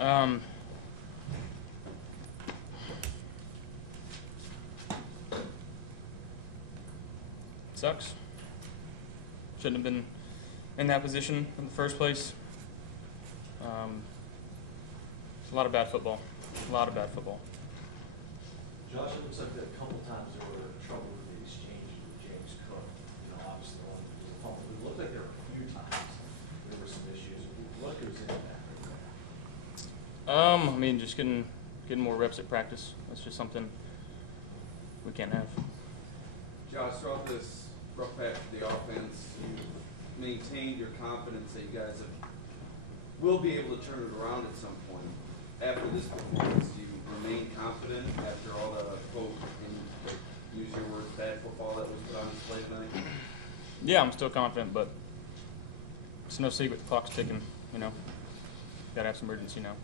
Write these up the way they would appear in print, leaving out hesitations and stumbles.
Um, Sucks. Shouldn't have been in that position in the first place. It's a lot of bad football. A lot of bad football. Josh, it looks like that a couple times there were trouble with the exchange with James Cook. You know, obviously the one was a fumble. It looked like there were a few times there were some issues. What goes into that? I mean, just getting more reps at practice. That's just something we can't have. Josh, throughout this rough patch of the offense, you've maintained your confidence that you guys will be able to turn it around at some point. After this performance, do you remain confident after all the, quote, use your words, bad football that was put on display tonight? Yeah, I'm still confident, but it's no secret the clock's ticking, you know. Got to have some urgency now.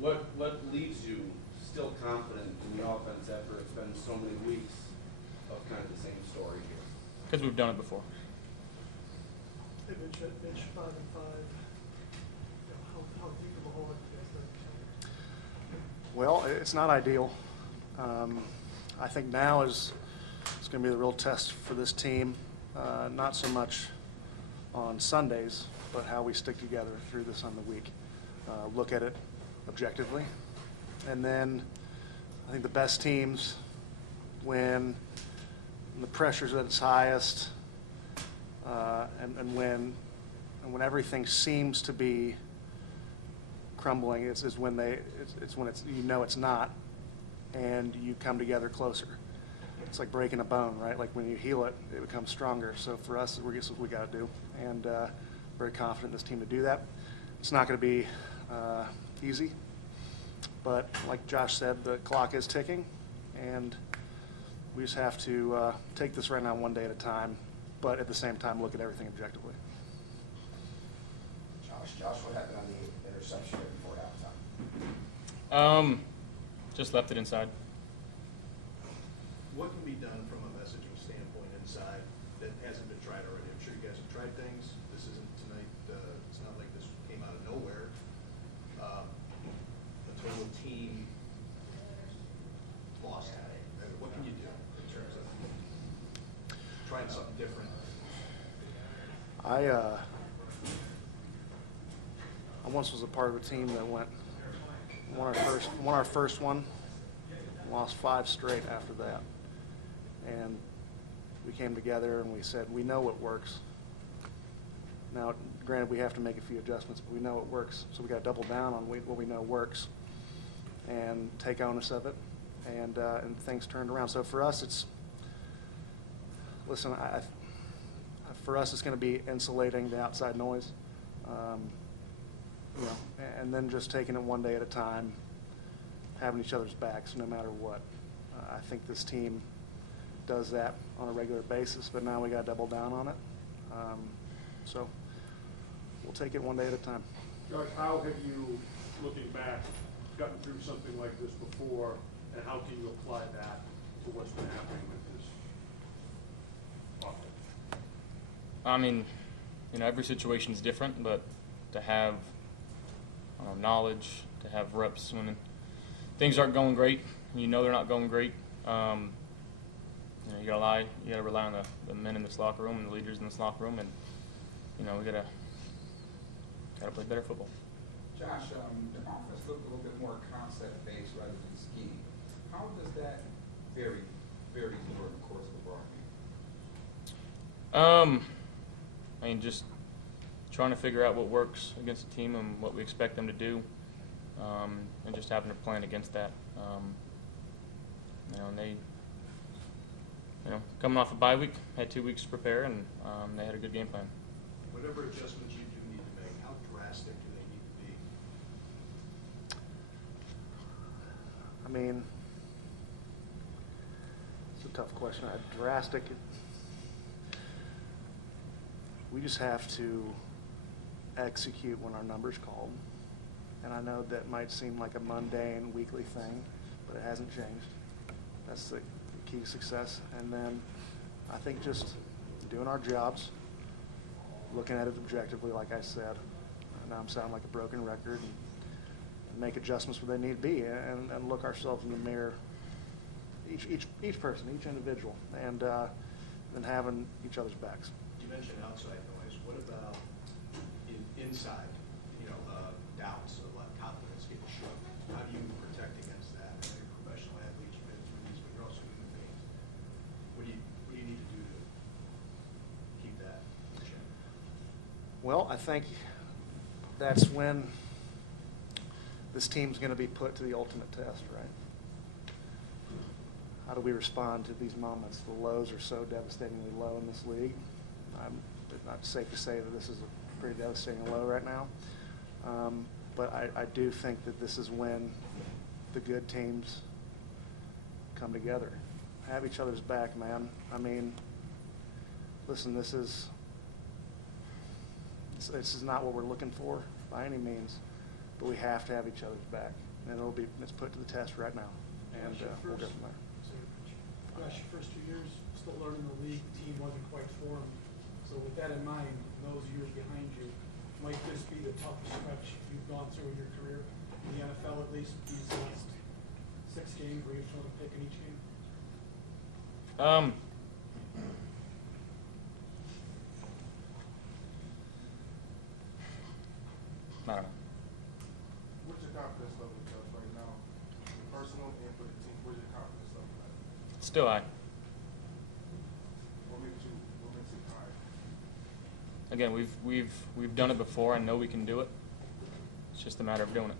What leaves you still confident in the offense after it's been so many weeks of kind of the same story here? Because we've done it before. Hey, Mitch, 5-5. How deep of a hole have you guys done? Well, it's not ideal. I think now is going to be the real test for this team, not so much on Sundays, but how we stick together through this on the week. Look at it objectively. And then I think the best teams when the pressure's at its highest and when everything seems to be crumbling is when it's you know it's not, and you come together closer. It's like breaking a bone, right? Like when you heal it, it becomes stronger. So for us, we're just what we got to do, and very confident in this team to do that. It's not going to be easy, but like Josh said, the clock is ticking, and we just have to take this right now one day at a time, but at the same time look at everything objectively. Josh, what happened on the interception right before halftime? Just left it inside. What can be done from a messaging standpoint inside that hasn't been tried already? I'm sure you guys have tried things. This isn't tonight. It's not like this came out of nowhere. The total team lost it. What can you do in terms of trying something different? I once was a part of a team that won our first one, lost 5 straight after that, and we came together and we said we know what works. Now, granted, we have to make a few adjustments, but we know it works, so we got to double down on what we know works and take onus of it, and things turned around. So for us, it's listen. For us, it's going to be insulating the outside noise. You know, and then just taking it one day at a time, having each other's backs no matter what. I think this team does that on a regular basis, but now we got to double down on it. So we'll take it one day at a time. Josh, how have you, looking back, gotten through something like this before, and how can you apply that to what's been happening with this offense? I mean, you know, every situation is different, but to have knowledge, to have reps when things aren't going great, you know they're not going great. You know, you gotta rely on the men in this locker room and the leaders in this locker room, and you know we gotta play better football. Josh, the offense looked a little bit more concept-based rather than scheme. How does that vary during the course of the ball game? I mean, just trying to figure out what works against the team and what we expect them to do, and just having to plan against that. You know, and they, you know, coming off a bye week, had 2 weeks to prepare, and they had a good game plan. Whatever adjustments you do need to make, how drastic do they need to be? I mean, it's a tough question. Drastic. We just have to execute when our number's called. And I know that might seem like a mundane weekly thing, but it hasn't changed. That's the key to success. And then I think just doing our jobs, looking at it objectively, like I said. Now I'm sounding like a broken record. make adjustments where they need to be, and look ourselves in the mirror, each person, each individual, and having each other's backs. You mentioned outside noise. What about inside, doubts, a lot of confidence getting shook? How do you protect against that? I know you're a professional athlete, you've been through these, but you're also human beings. What do you need to do to keep that in check? Well, I think that's when this team's going to be put to the ultimate test, right? How do we respond to these moments? The lows are so devastatingly low in this league. It's not safe to say that this is a pretty devastating low right now. But I do think that this is when the good teams come together. Have each other's back, man. I mean, listen, this is not what we're looking for by any means, but we have to have each other's back, and it's put to the test right now, and we'll go from there. Gosh, your first 2 years, still learning the league, the team wasn't quite formed. So with that in mind, those years behind you, might this be the toughest stretch you've gone through in your career, in the NFL at least, these last 6 games where you've thrown a pick in each game? I don't know. What's your confidence level, Coach, right now? Personal and for the team, where's your confidence level at? Still high. What makes it high? Again, we've done it before. I know we can do it. It's just a matter of doing it.